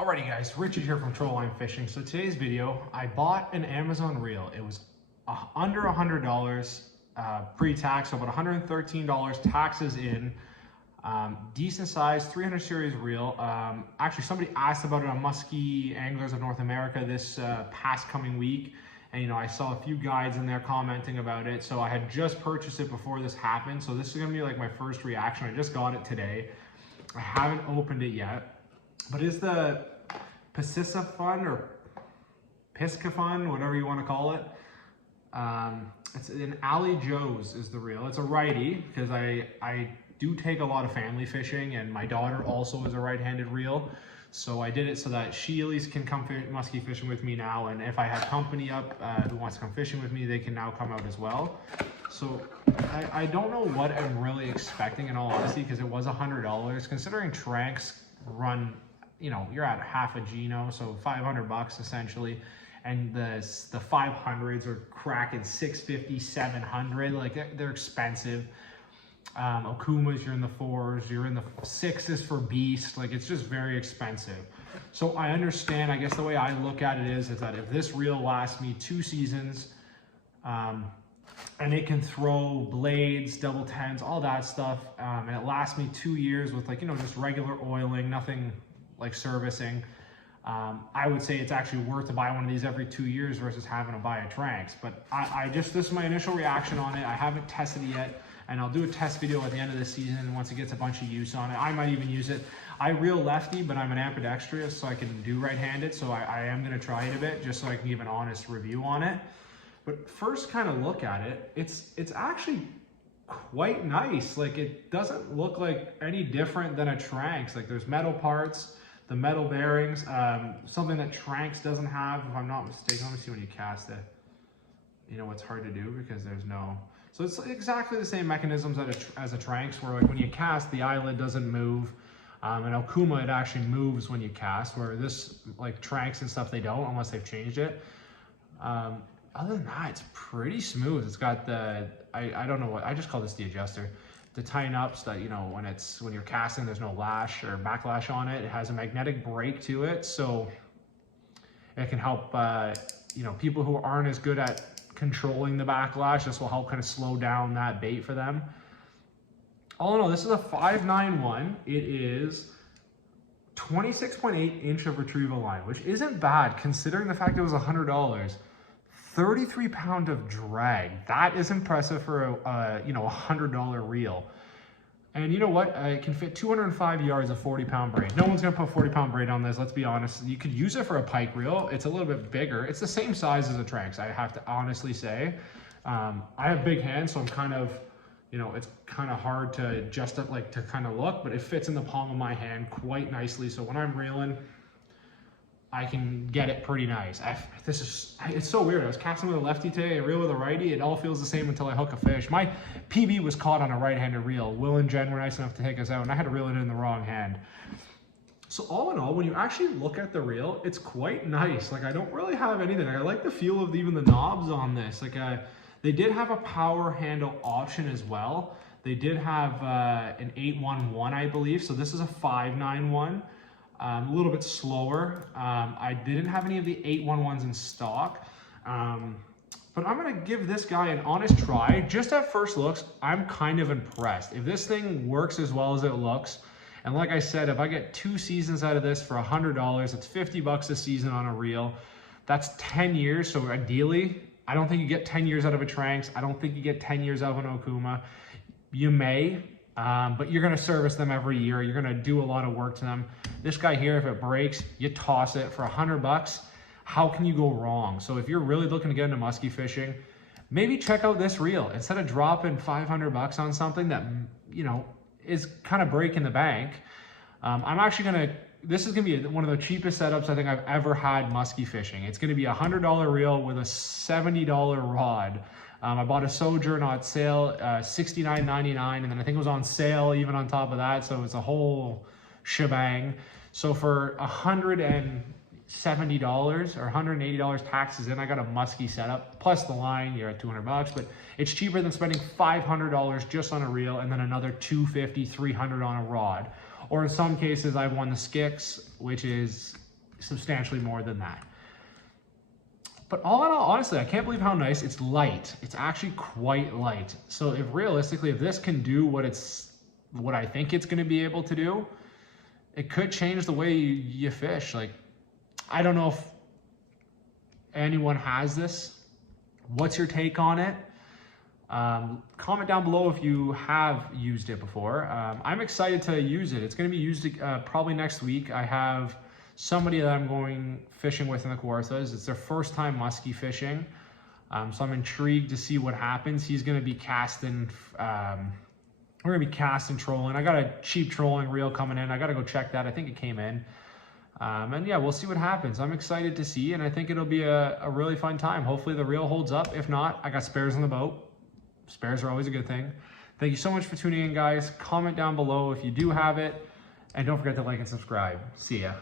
Alrighty guys, Richard here from Troll Line Fishing. So today's video, I bought an Amazon reel. It was under $100 pre-tax, so about $113 taxes in. Decent size, 300 series reel. Actually, somebody asked about it on Muskie Anglers of North America this past coming week. And I saw a few guides in there commenting about it. So I had just purchased it before this happened. So this is gonna be like my first reaction. I just got it today. I haven't opened it yet. But it's the Piscifun or Piscifun, whatever you want to call it. It's an Ali Joe's is the reel. It's a righty because I do take a lot of family fishing, and my daughter also is a right-handed reel. So I did it so that she at least can come muskie fishing with me now, and if I have company up who wants to come fishing with me, they can now come out as well. So I don't know what I'm really expecting in all honesty, because it was $100. Considering Tranks run, you're at half a Gino, so $500 essentially, and the 500s are cracking 650, 700. Like, they're expensive. Okumas, you're in the 4s, you're in the 6s for Beast. Like, it's just very expensive. So I understand. I guess the way I look at it is that if this reel lasts me 2 seasons, and it can throw blades, double tens, all that stuff, and it lasts me 2 years with just regular oiling, nothing like servicing, I would say it's actually worth to buy one of these every 2 years versus having to buy a Tranks. But this is my initial reaction on it. I haven't tested it yet, and I'll do a test video at the end of the season once it gets a bunch of use on it. I might even use it. I reel lefty, but I'm an ambidextrous, so I can do right-handed, so I am going to try it a bit just so I can give an honest review on it. But first kind of look at it, it's actually quite nice. Like, it doesn't look like any different than a Tranks. Like, there's metal parts, the metal bearings, something that Tranks doesn't have, if I'm not mistaken. Let me see when you cast it. It's hard to do because there's no... So it's exactly the same mechanisms as a Tranks, where like when you cast, the eyelid doesn't move. And Okuma, it actually moves when you cast, where this, like Tranks and stuff, they don't, unless they've changed it. Other than that, it's pretty smooth. It's got the, I don't know what, I just call this the adjuster. The tighten ups that, when you're casting, there's no lash or backlash on it. It has a magnetic brake to it, so it can help, people who aren't as good at controlling the backlash. This will help kind of slow down that bait for them. All in all, this is a 591. It is 26.8 inch of retrieval line, which isn't bad considering the fact it was $100. 33 pound of drag. That is impressive for a $100 reel. And you know what? It can fit 205 yards of 40 pound braid. No one's gonna put 40 pound braid on this, let's be honest. You could use it for a pike reel. It's a little bit bigger. It's the same size as a Tranks, I have to honestly say. I have big hands, so I'm kind of, it's kind of hard to adjust it, to kind of look, but it fits in the palm of my hand quite nicely. So when I'm reeling, I can get it pretty nice. It's so weird. I was casting with a lefty today, I reel with a righty. It all feels the same until I hook a fish. My PB was caught on a right-handed reel. Will and Jen were nice enough to take us out, and I had to reel it in the wrong hand. So all in all, when you actually look at the reel, it's quite nice. Like, I don't really have anything. I like the feel of even the knobs on this. They did have a power handle option as well. They did have an 811, I believe. So this is a 591. A little bit slower. I didn't have any of the 811s in stock, but I'm gonna give this guy an honest try. Just at first looks, I'm kind of impressed. If this thing works as well as it looks, and like I said, if I get 2 seasons out of this for $100, it's $50 a season on a reel. That's 10 years, so ideally, I don't think you get 10 years out of a Tranks. I don't think you get 10 years out of an Okuma. You may, but you're gonna service them every year. You're gonna do a lot of work to them. This guy here, if it breaks, you toss it for $100. How can you go wrong? So if you're really looking to get into muskie fishing, maybe check out this reel. Instead of dropping $500 on something that, is kind of breaking the bank, this is gonna be one of the cheapest setups I think I've ever had muskie fishing. It's gonna be a $100 reel with a $70 rod. I bought a Sojourn on sale, $69.99, and then I think it was on sale even on top of that, so it's a whole shebang. So for $170 or $180 taxes in, I got a muskie setup, plus the line, you're at $200, but it's cheaper than spending $500 just on a reel and then another $250, $300 on a rod. Or in some cases, I've won the Skix, which is substantially more than that. But all in all, honestly, I can't believe how nice. It's light. It's actually quite light. So if realistically, if this can do what I think it's going to be able to do, it could change the way you fish. Like, I don't know if anyone has this. What's your take on it? Comment down below if you have used it before. I'm excited to use it. It's going to be used probably next week. I have somebody that I'm going fishing with in the Kawarthas. It's their first time muskie fishing. So I'm intrigued to see what happens. He's going to be casting, we're going to be casting trolling. I got a cheap trolling reel coming in. I got to go check that. I think it came in. And yeah, we'll see what happens. I'm excited to see, and I think it'll be a really fun time. Hopefully the reel holds up. If not, I got spares on the boat. Spares are always a good thing. Thank you so much for tuning in, guys. Comment down below if you do have it. And don't forget to like and subscribe. See ya.